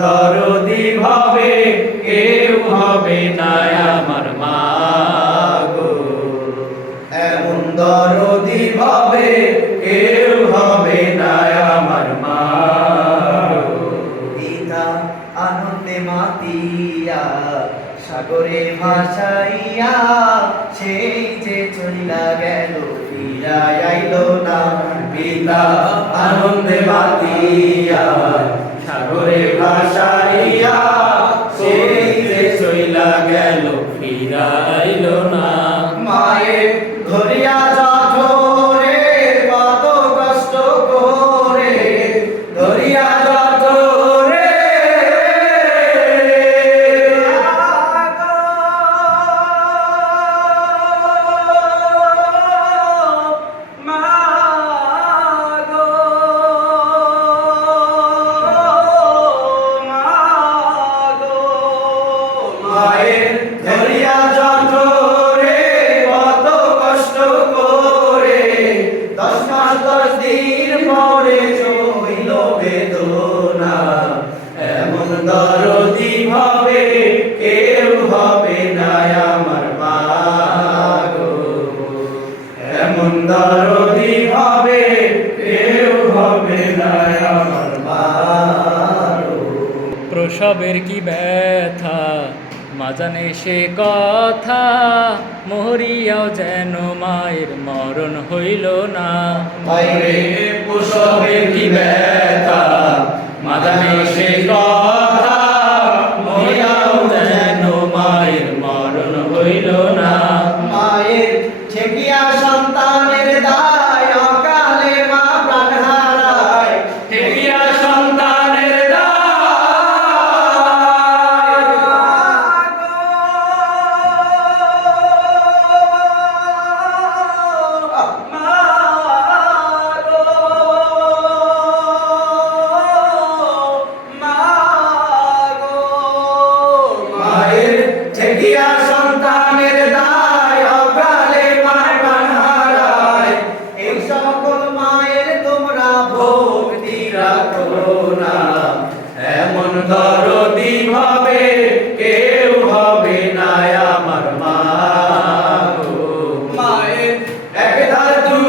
দরদি ভাবে, কেউ হবে না আমার মা গো। এমন দরদি ভাবে, কেউ হবে না আমার মা। পিতা আনন্দে মাতিয়া, সাগরে ভাসাইয়া, সেই যে চলিলা গেল ফিরা আইলো না। পিতা আনন্দে মাতিয়া। সাগরে ভাসাইয়া মায়ের ধরিয়া যত রে কত কষ্ট করে। দশ মাস দশ দিন পরে চইল এমন দরদি হবে না আমার মা এমন দরদি হবে না আমার মা প্রসবের কি ব্যথা? মাজানে সে কথা মরিয়াও যেন মায়ের মরণ হইল না। কি ব্যথা? মাদানে সে কথা মরিয়াও যেন মায়ের মরণ হইল না। মায়ের ঠেকিয়া সন্তানের দায় দরদি ভাবে কেউ হবে না আমার মা মায়ের দুই